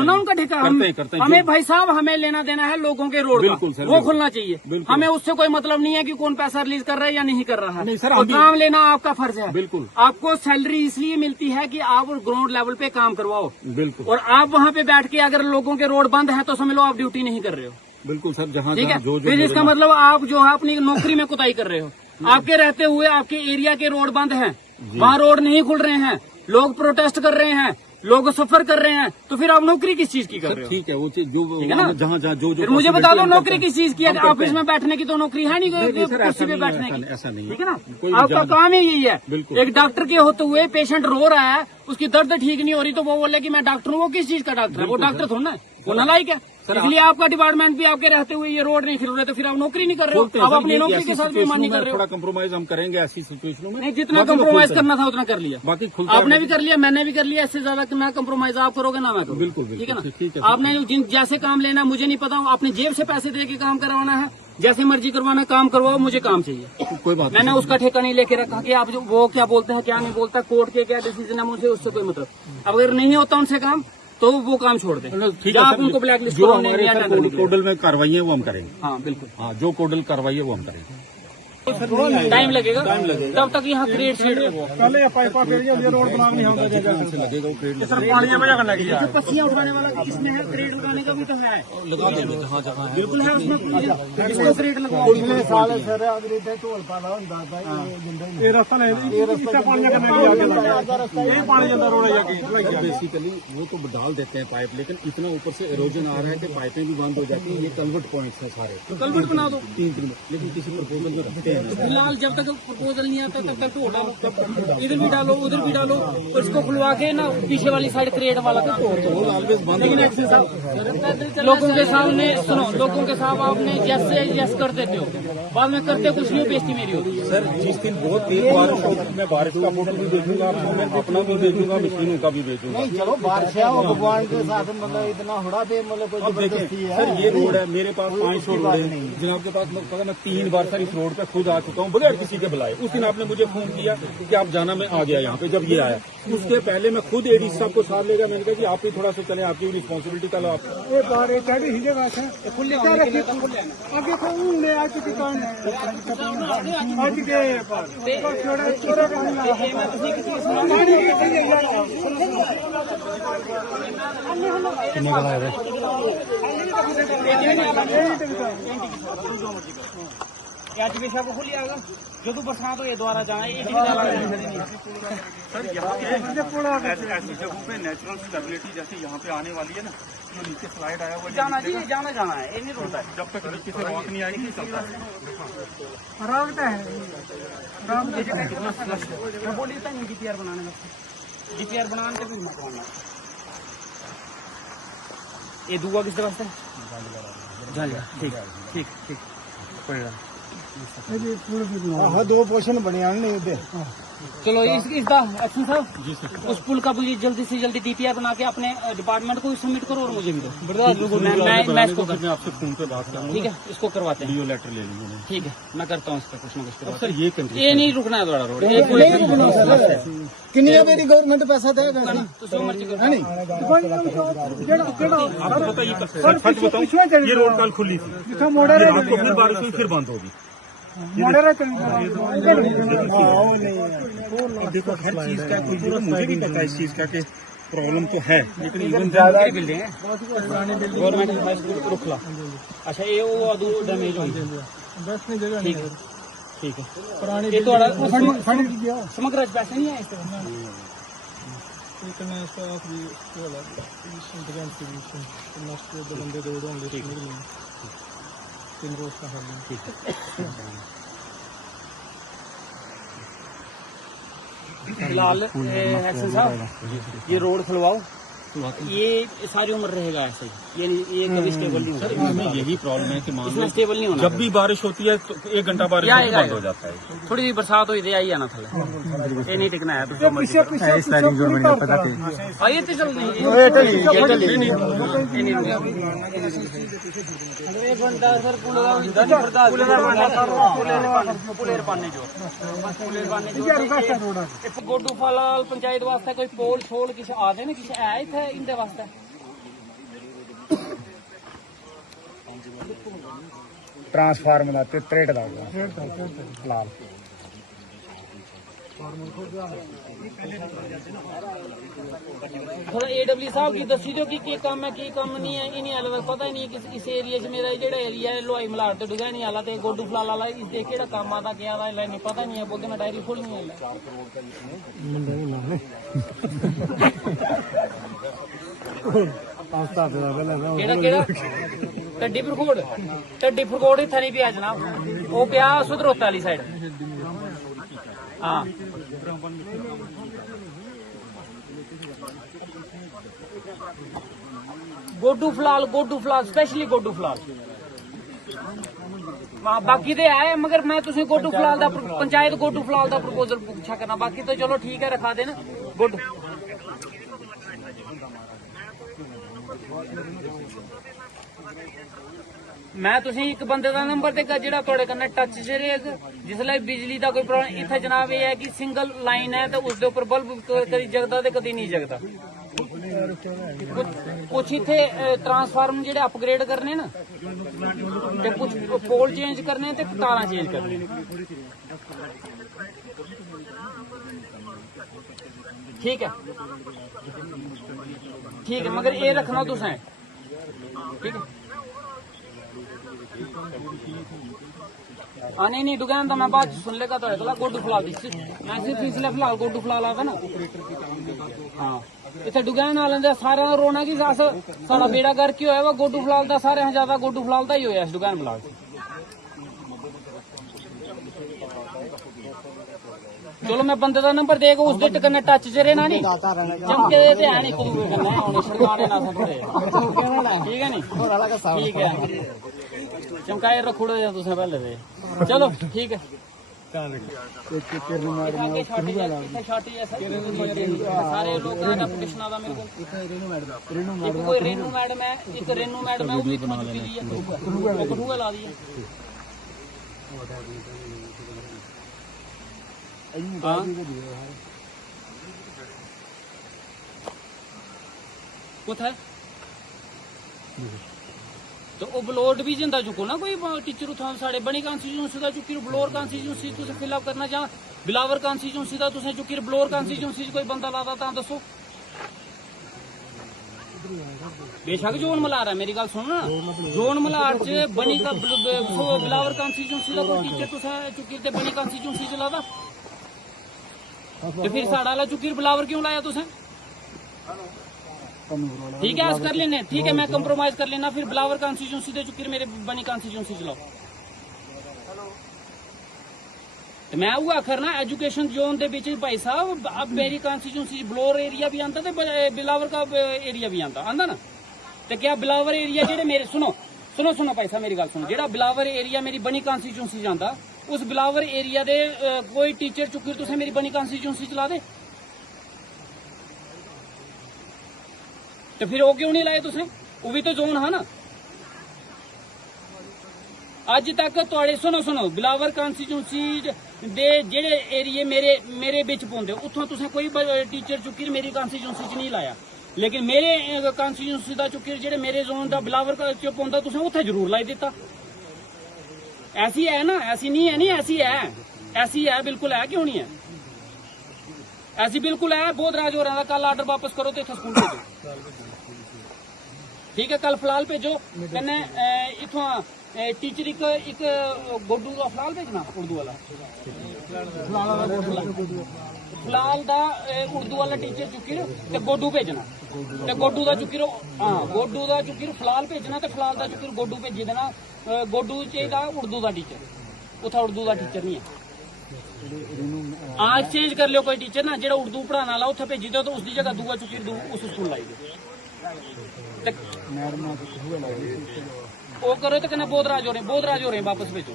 खुलना उनका ठेका। हमें भाई साहब हमें लेना देना है लोगों के रोड का, वो खुलना चाहिए। हमें उससे कोई मतलब नहीं है कि कौन पैसा रिलीज कर रहा है या नहीं कर रहा है। और काम लेना आपका फर्ज है। बिल्कुल, आपको सैलरी इसलिए मिलती है कि आप ग्राउंड लेवल पे काम करवाओ। बिल्कुल, और आप वहाँ पे बैठ के अगर लोगों के रोड बंद है तो समझ लो आप ड्यूटी नहीं कर रहे हो। बिल्कुल सर, जहाँ ठीक है, फिर इसका मतलब आप जो है अपनी नौकरी में कुताही कर रहे हो। आपके रहते हुए आपके एरिया के रोड बंद हैं, वहाँ रोड नहीं खुल रहे हैं, लोग प्रोटेस्ट कर रहे हैं, लोग सफर कर रहे हैं, तो फिर आप नौकरी किस चीज की कर रहे हो? ठीक है, वो चीज जो जहाँ जो फिर मुझे बता दो नौकरी किस चीज की है? ऑफिस में बैठने की तो नौकरी है नहीं, कुर्सी पे बैठने की। ऐसा नहीं, ठीक है ना, आपका काम ही यही है। एक डॉक्टर के होते हुए पेशेंट रो रहा है, उसकी दर्द ठीक नहीं हो रही तो वो बोले कि मैं डॉक्टर हूँ। वो किस चीज का डॉक्टर है? वो डॉक्टर थोड़ा ना है, वो नालायक है। इसलिए आपका डिपार्टमेंट भी आपके रहते हुए ये रोड नहीं फिर रहे तो फिर आप नौकरी नहीं कर रहे हो। आप अपनी नौकरी के साथ बेईमानी कर रहे हो। थोड़ा कंप्रोमाइज हम करेंगे ऐसी सिचुएशनों में। नहीं, जितना कंप्रोमाइज करना था उतना कर लिया, बाकी आपने भी कर लिया, मैंने भी कर लिया। इससे ज्यादा मैं कंप्रोमाइज आप करोगे ना मैं करूँ। बिल्कुल, ठीक है ना। आपने जिन जैसे काम लेना मुझे नहीं पता, अपनी जेब से पैसे दे के काम करवाना है, जैसे मर्जी करवाना काम करवाओ, मुझे काम चाहिए। कोई बात, मैंने उसका ठेका नहीं लेके रखा कि आप जो वो क्या बोलते हैं क्या नहीं बोलता, कोर्ट के क्या डिसीजन है, मुझे उससे कोई मतलब। अगर नहीं होता उनसे काम तो वो काम छोड़ दें। ठीक है, आप उनको ब्लैक लिस्ट जो हमारे कोडल में कार्रवाई है वो हम करेंगे। हाँ बिल्कुल, हाँ जो कोडल कार्रवाई है वो हम करेंगे। टाइम लगेगा, तब तक यहाँ क्रेड शेड पहले पाइपा रोड बनानी लगेगा। पत्तियाँ उठाने वाला किसमें है? क्रेड लगाने का भी तो है, लगा देंगे जहाँ जहाँ बिल्कुल है उसमें इसको क्रेड लगवाओ। बेसिकली वो तो डाल देते हैं पाइप, लेकिन इतना ऊपर से इरोजन आ रहा है कि पाइपें भी बंद हो जाती हैं। ये कल्वर्ट पॉइंट्स हैं सारे, कल्वर्ट बना दो 3 दिन में, लेकिन किसी प्रपोजल में रखते हैं। फिलहाल जब तक प्रपोजल नहीं आता तब तक तो डालो, इधर भी डालो उधर भी डालो, और इसको खुलवा के ना पीछे वाली साइड क्रिएट वाला काम तोड़। लेकिन लोगों के सामने सुनो, लोगों के साथ आपने जैसे यस कर देते हो, बाद में करते कुछ नहीं, बेइज्जती मेरी होती है। सर जिस दिन बहुत तेज बारिश हो, मैं बारिश का फोटो भी भेजूंगा, मैं अपना भी भेजूंगा, मशीनों का भी भेजूंगा। चलो बारिश है वो भगवान के साथ, मतलब इतना होड़ा दे, मतलब कोई जबरदस्ती है। सर ये रोड है, मेरे पास 500 रोड है, जनाब के पास पता मैं 3 बार सर इस रोड पे खुद आ चुका हूँ बगैर किसी के बुलाए। उस दिन आपने मुझे फोन किया कि आप जाना, मैं आ गया यहाँ पे। जब ये आया उसके पहले मैं खुद एडी साहब को साथ लेगा, मैंने कहा कि आप भी थोड़ा सा चले, आपकी रिस्पॉन्सिबिलिटी का लो। आप आज पेशा को खुली आएगा जो तू बरसात हो ये द्वारा जाना है। सर यहाँ ऐसी जगहों पे नेचुरल स्टेबिलिटी जैसे यहाँ पे आने वाली है ना, जो नीचे स्लाइड आया हुआ जाना जी, जाना है, ये नहीं रोकता है। जब तक नीचे से रॉक नहीं आएगी चलता है। बोलिए था GPR बनाने में, GPR बनाने के भी मत बनना। ये दुआ किस तरह से ठीक ठीक ठीक पड़ेगा। हाँ 2 पोर्शन बने नहीं। चलो इसका एक्शन साहब उस पुल का मुझे जल्दी से जल्दी DPR बना के अपने डिपार्टमेंट को सबमिट करो और मुझे भी दो। मैं इसको आपसे फोन पे बात करूँ, ठीक है, इसको करवाते हैं, लेटर ले लेंगे। ठीक है, मैं करता हूँ इस पर कुछ न कुछ। सर ये नहीं रुकना है थोड़ा रोड, कितनी मेरी गवर्नमेंट पैसा देगा ये रोड कल खुली थी, बारिश हुई फिर बंद होगी। देखो हर चीज का मुझे भी पता है इस चीज का कि प्रॉब्लम तो है, लेकिन इवन ज्यादा बिल्डिंग है गवर्नमेंट हाई स्कूल रुखला। अच्छा ये वो डैमेज हुई, ठीक है पुरानी ये तो समग्र पैसे नहीं है फिलहाल एक्शन साहब ये रोड खुलवाओ, ये सारी उम्र रहेगा ऐसे ही, ये कभी स्टेबल नहीं होगा। इसमें यही प्रॉब्लम है कि इसमें स्टेबल नहीं होना। जब भी बारिश होती है तो 1 घंटा बारिश बंद हो जाता है, थोड़ी सी बरसात हुई थी आई आना था, ये नहीं टिकना है। ये तो चल गोडू फालाल पंचायत वास्ते कोई पोल छोल किसी आते ना किसी है इतने इंदे वास्ते ट्रांसफार्म का ते 63 का लाल थोड़ा AW साहब की दसी दो कि कम है कि कम नहीं है इन्हीं हाल पता ही नहीं कि इस एरिया च मेरा जेड़ा एरिया है लोहाई मलाड़ तो डुगा नहीं आला ते गोडू फलाल वाला इसदे केड़ा काम आता क्या दा नहीं पता नहीं है बोलते मैं डायरी खोलनी है केड़ा केड़ा टड्डी फरकोट इत्थे नहीं पिया जनाब वो पिया सुधरोता वाली साइड हाँ गोडू फलाल स्पेशली गोडू फलाल बाकी तो है मगर मैं तुझे गोडू फलाल दा पंचायत गोडू फलाल दा प्रपोजल पूछा करना बाकी तो चलो ठीक है रखा देना गुड मैं तुझे एक बंदे का नंबर देगा जेड़ा थोड़े कन्नै टच च रहेगा जिसले बिजली का कोई प्रॉब्लम इत्थे जनाब ये है कि सिंगल लाइन है तो उसके ऊपर बल्ब कदी जगदा ते कदी नहीं जगदा कुछ इत्थे ट्रांसफार्मर जेड़े अपग्रेड करने ना ते कुछ पोल चेंज करने ते तारां चेंज करने ठीक है मगर ये रखना तुसें ठीक है हाँ नहीं दुकान तो मैं बाद सुन लेगा तो गोडू फलाल दी मैं सिर्फ इसलिए फिलहाल गोडू फलाल आता ना हाँ इतने दुकान वाले सारे रोना की सारा बेड़ा गर्क ही होया वा गोडू फलाल का सारे ज्यादा गोडू फलाल का ही होया इस दुकान फलाल चलो मैं बंदे का नंबर देगा उस डेट कन्नै टच च रहना नहीं चमके दे ते है नहीं कुछ कन्नै हुन सरकारे ना थोड़े ठीक है नी ठीक है चमकाए रखोड़ो या तुसें पहले दे चलो ठीक है सारे लोग एप्लीकेशन आता मेरे को कोई रेनू मैडम है एक रेनू मैडम है वो भी इतना चुकी दी है कठुआ ला दी है कुछ तो वो बलोड भी जिंदा चुको ना कोई टीचर उठा साढ़े बनी कॉन्स्टिट्यूंसी का चुकी बलोर कॉन्स्टिट्यूंसी तुसें फिलअप करना चाह बिलावर कॉन्स्टिट्यूंसी का तुसें चुकी बलोर कॉन्स्टिट्यूंसी कोई बंदा लादा तां दसो बेशक जोन मल्हार है मेरी गल सुनो ना जोन मल्हार च बनी का बिलावर कॉन्स्टिट्यूंसी का कोई टीचर तुसें चुकी ते बनी कॉन्स्टिट्यूंसी च लादा तो फिर साढ़ा वाला चुकी बिलावर क्यों लाया तुसें ठीक है आज कर लेने ठीक है मैं कंप्रोमाइज कर लेना फिर बिलावर कॉन्स्टिट्यूंसी दे चुकी मेरे बनी कॉन्स्टिट्यूंसी चलाओ तो मैं वो आखर ना एजुकेशन जोन दे विच भाई साहब अब मेरी कॉन्स्टिट्यूंसी ब्लोर एरिया भी आंदा ते बिलावर का एरिया भी आंदा ना तो क्या बिलावर एरिया जेडे मेरे सुनो भाई साहब मेरी गल सुनो जेड़ा बिलावर एरिया मेरी बनी कॉन्स्टिट्यूंसी जांदा उस बिलावर एरिया दे कोई टीचर चुकी तुसें मेरी बनी कॉन्स्टिट्यूंसी चला दे तो फिर वो क्यों नहीं लाए तुसें वो भी तो जोन है ना अज तक तुहाड़े सुनो बिलावर कॉन्स्टिट्यूंसी दे जेड़े एरिए मेरे बिच पौंदे उत्थों तुसें कोई टीचर चुकी मेरी कॉन्स्टिट्यूंसी च नहीं लाया लेकिन मेरे कॉन्स्टिट्यूंसी दा चुकी जेड़े मेरे जोन दा बिलावर च पौंदा तुसें उत्थे जरूर लाई दिता ऐसी है ना ऐसी नहीं है नहीं ऐसी है बिल्कुल है क्यों नहीं है ऐसी बिल्कुल है बोधराज हो रहा कल आर्डर वापस करो तो इतना स्कूल भेजो ठीक है कल फिलहाल भेजो कन्नै इथों टीचर एक गोडू का फिलहाल भेजना उर्दू वाला फिलहाल दा उर्दू वाला टीचर चुकी ते गोडू भेजना ते गोडू दा चुकी हाँ गोडू दा चुकी फिलहाल भेजना ते फिलहाल दा चुकी गोडू भेजी देना गोडू चाहिए उर्दू का टीचर उत्थे उर्दू का टीचर नहीं है हाँ एक्सचेंज कर लियो कोई टीचर ना जेड़ा उर्दू पढ़ाने वाला उत्थे भेजी दो तो उसकी जगह दूआ चुकी उस स्कूल लाई दो वो करो तो कन्नै बोधराज हो रहे वापस भेजो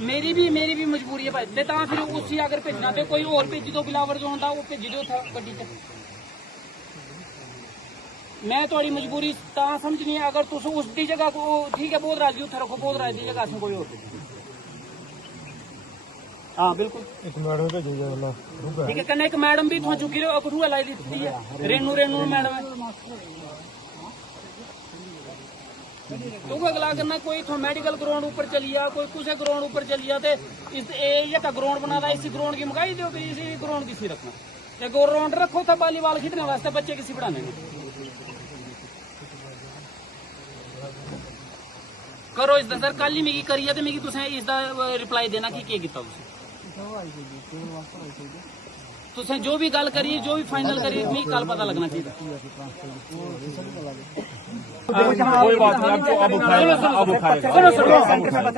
मेरी भी मजबूरी है भाई ते तां फिर उसी अगर भेजना तो कोई और भेजी दो बिलावर जो होंदा वो भेजी दो गड्डी च मैं थोड़ी मजबूरी तां समझनी है अगर तुम उसकी जगह को ठीक है बोधराज जी उत्थे रखो बोधराज की जगह कोई और हाँ बिल्कुल ठीक है कन्नै एक मैडम भी इत्थों चुकी कठुआ लाई दी है रेनू मैडम है तो अगला करना कोई तो मेडिकल ग्राउंड ऊपर चली जा, कोई कुछ ग्राउंड ऊपर चली जाते ये का ग्राउंड बना था, इसी ग्राउंड की मुकाई दो, इसी ग्राउंड किसी रखना, ये ग्राउंड रखो था वॉलीबॉल खेलने वास्ते, बच्चे किसी पढ़ाने में करो इसका सर। कल ही मिगी करिए तो मिगी तुसें इसका रिप्लाई देना कि केह् कीता तुसें जो भी गल करी, जो भी फाइनल करी, मिगी कल पता लगना चाहिए। कोई बात नहीं, आपको अब उठाएगा। सुनो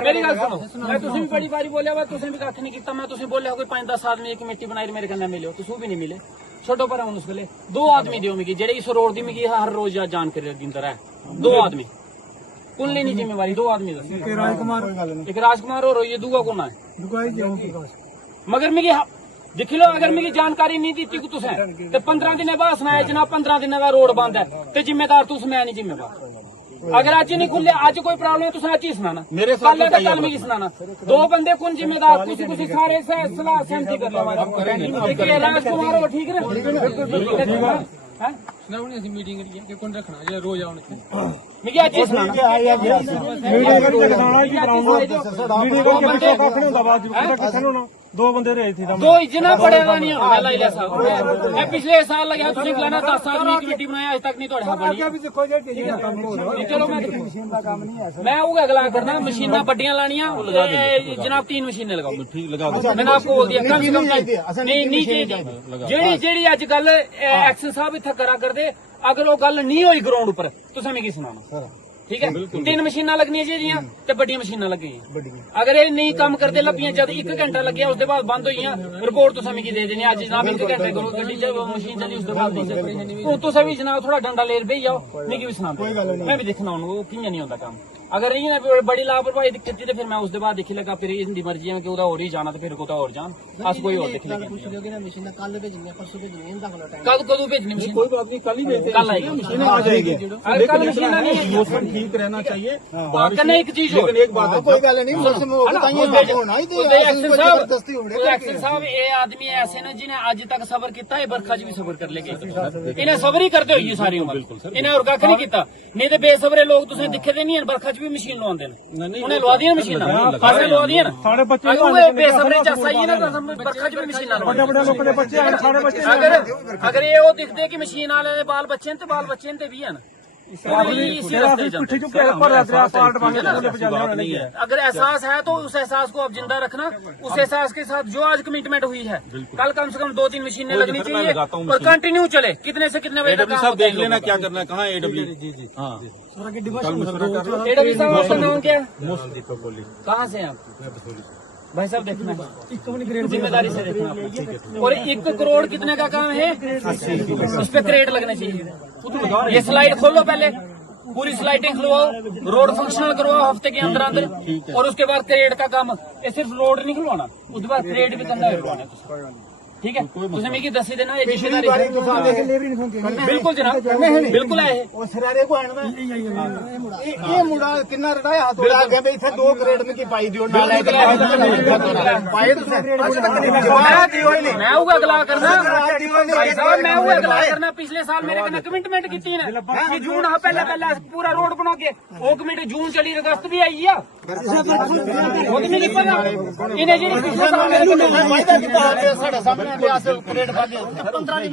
मेरी गल सुनो, मैं तुसें भी बड़ी बारी बोलिया वा, तुसें भी कख नहीं कीता, मैं तुसें बोलिया कोई 5-10 आदमी एक कमेटी बनाई मेरे कन्नै मिलो, तुस भी नहीं मिले, छोटो पर उस वेले 2 आदमी दियो मिगी जेह्ड़े इस रोड दी मिगी हर रोज जानकारी दिंदा रहा, 2 आदमी कुल नहीं जिम्मेवारी, 2 आदमी एक राजकुमार और ये दूआ कौन है, मगर मिगी दिक्खी लो, अगर मिगी जानकारी नहीं दी तुसें ते 15 दिन बाद सनाया जनाब 15 दिन का रोड बंद है, ते जिम्मेदार तुस, मैं नहीं जिम्मेदार। अगर अज नहीं खुले, अज कोई प्रॉब्लम है तुसें अज ही सुनाना, मेरे कल कल मिगी सुनाना, 2 बंदे कौन जिम्मेदार, कुछ सारे सलाह सहमति कर लो। राजकुमार हो ठीक है मीटिंग करिए कौन रखना रोज आओ मिगी अज ही सुनाना। दो बंदे रहे थे, 2 इतना बड़े नहीं होना लाइला साहब, मैं पिछले साल लगे तुझे खिलाना 10 आदमी कमेटी बनाया, अज तक नहीं थोड़े बनी। चलो मैं वो अगला करना, मशीना बड्डियां लानियां जनाब 3 मशीनें लगाओ, ठीक लगा दो, मैंने आपको बोल दिया कम से कम नहीं चाहिए। जेड़ी अज गल एक्शन साहब इत्थे करा करदे, अगर वो गल नहीं होई ग्राउंड उपर तुसें मिगी सुनाना, ठीक है। 3 मशीनां लगनियां चाहिए ते बड्डियां मशीनां लगी, अगर ये नहीं कम करते लब्बियां जब 1 घंटा लग्या उसके बाद बंद हुई, रिपोर्ट तुसें मिगी दे देनी, अज जनाब 1 घंटे करो गड्डी मशीन चली उसके बाद नहीं, तुसें भी जनाब थोड़ा डंडा लेर बेही जाओ, मिगी भी सुना, मैं भी दिखना हूं वो कियां नहीं होंदा काम। अगर इ'यां बड़ी लापरवाही दिक्खी ते फिर मैं उसके बाद दिक्खी लगा, फिर इंदी मर्जी है कि ओह्दा होर ही जाना ते फिर कुतै होर जान, अस कोई होर दिक्खी लगे। कदूं भेजनी मशीन? कोई बात नहीं, कल ही भेजते, कल आएगी मशीनें आ जाएगी। कल मशीन नहीं है, मौसम ठीक रहना चाहिए, कन्नै एक चीज हो, लेकिन एक बात है, कोई गल नहीं, एक्शन साहब ये आदमी ऐसे न जिन्हें आज तक सबर किया, ये बरखा च भी सबर कर लेगे, इन्हें सबर ही करते होइए सारी उम्र, इन्हें और कख नहीं किया, नहीं तो बेसबरे लोग तुसें दिखे दे नहीं, बरखा च भी मशीन लवांदे ने, उन्हें लवा दियां मशीनां, असें लवा दियां साढ़े बच्चे बेसबरे च अस आइए ना, बरखा च भी मशीनां बड़े बड़े लोगों के बच्चे हैं, सारे बच्चे अगर ये वो दिखदे कि मशीन वाले दे बाल बच्चे न ते बाल बच्चे न ते भी हैन, अगर एहसास है तो उस एहसास को अब जिंदा रखना, उस एहसास के साथ जो आज कमिटमेंट हुई है, कल कम से कम 2-3 मशीनें लगनी चाहिए और कंटिन्यू चले, कितने से कितने बजे तक साहब देख लेना क्या करना है, कहाँ AW जी हाँ AW साहब आपका नाम क्या है? कहाँ से हैं आप? भाई साहब देखना जिम्मेदारी से देखना, और 1 करोड़ कितने का काम है, उस पे क्रेट लगने चाहिए। ये स्लाइड खोलो पहले, पूरी स्लाइडिंग खुलवाओ, रोड फंक्शनल करवाओ हफ्ते के अंदर अंदर, और उसके बाद क्रेट का काम, ये सिर्फ रोड नहीं खुलवाना, उसके बाद क्रेट भी करना है, ठीक है। तुझे मिगी दसी देना बिल्कुल जनाब, बिल्कुल आए ये मुड़ा किन्ना रडाया हाथ उड़ा गया भाई, इथे 2 करेट में की पाई दियो ना पाई मैं वो अगला करना भाई साहब, मैं वो अगला करना, पिछले साल मेरे कन्नै कमिटमेंट की कि जून हाँ पहले पूरा रोड बना के, वो कमेटी जून चली, अगस्त भी आई है, वो तो मिगी पता इन्हें जी पिछले साल मेरे सामने करेट भागे 15 दिन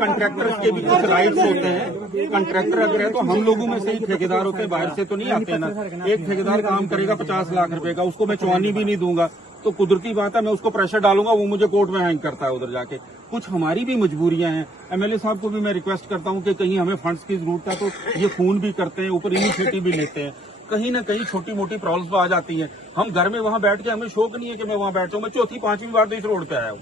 कंट्रैक्टर के भी कुछ राइट्स होते हैं, कंट्रैक्टर अगर है तो हम लोगों में से ही ठेकेदार होते हैं, बाहर से तो नहीं आते ना। एक ठेकेदार काम करेगा 50 लाख रुपए का, उसको मैं चौनी भी नहीं दूंगा, तो कुदरती बात है मैं उसको प्रेशर डालूंगा, वो मुझे कोर्ट में हैंग करता है उधर जाके। कुछ हमारी भी मजबूरियां हैं, MLA साहब को भी मैं रिक्वेस्ट करता हूं कि कहीं हमें फंड्स की जरूरत है तो ये फोन भी करते हैं, ऊपर इनिशिएटिव भी लेते हैं, कहीं ना कहीं छोटी मोटी प्रॉब्लम्स आ जाती हैं। हम घर में वहां बैठ के, हमें शौक नहीं है कि मैं वहां बैठता हूं, मैं 4-5वीं बार तो इस रोड पे आया हूं।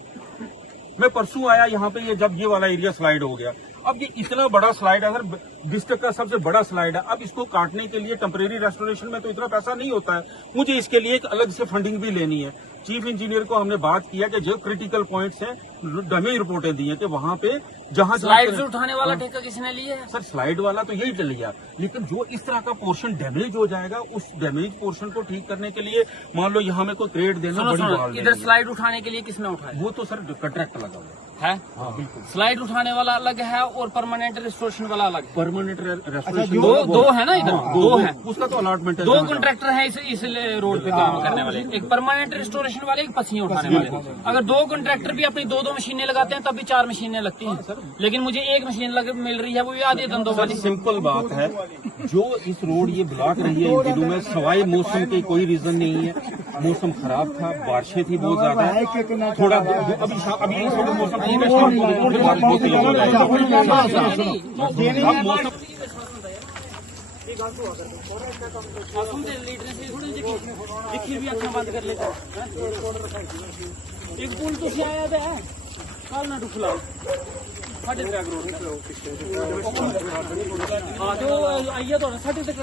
मैं परसों आया यहाँ पे, ये जब ये वाला एरिया स्लाइड हो गया, अब ये इतना बड़ा स्लाइड है सर, डिस्ट्रिक्ट का सबसे बड़ा स्लाइड है, अब इसको काटने के लिए टेम्परेरी रेस्टोरेशन में तो इतना पैसा नहीं होता है, मुझे इसके लिए एक अलग से फंडिंग भी लेनी है। चीफ इंजीनियर को हमने बात किया कि जो क्रिटिकल पॉइंट्स हैं, डैमेज रिपोर्टें दी हैं कि वहां पे जहां स्लाइड उठाने वाला ठेका किसने लिया है? सर स्लाइड वाला तो यही चल गया, लेकिन जो इस तरह का पोर्शन डैमेज हो जाएगा, उस डैमेज पोर्शन को ठीक करने के लिए मान लो यहाँ में कोई क्रेट देना बड़ी बात है। इधर स्लाइड उठाने के लिए किसने उठाया? वो तो सर कॉन्ट्रैक्ट लगा हुआ है। है। स्लाइड उठाने वाला अलग है और परमानेंट रिस्टोरेशन वाला अलग है। परमानेंट रेस्टोरेशन दो है ना इधर, दो है, उसका तो अलॉटमेंट है। दो कॉन्ट्रैक्टर है इस रोड पे काम करने वाले, एक परमानेंट रिस्टोरेशन वाले, एक पसियां उठाने वाले। अगर दो कॉन्ट्रैक्टर भी अपनी दो मशीनें लगाते हैं तब भी 4 मशीनें लगती हैं, लेकिन मुझे एक मशीन मिल रही है, वो भी आधे धंधों वाली। सिंपल बात है, जो इस रोड ये ब्लॉक रही है इन दिनों में सवाई मौसम के कोई रीजन नहीं है। मौसम खराब था, बारिशें थी बहुत ज्यादा, थोड़ा अभी इस वक्त मौसम ठीक है, शाम को बारिश बहुत तेज हो जाएगी। अब मौसम देखिए भी अखा बंद कर लेते एक पुल तो आया है कल ना डुखला साढ़े 3 करोड़ हाँ तो आइए तो साढ़े 3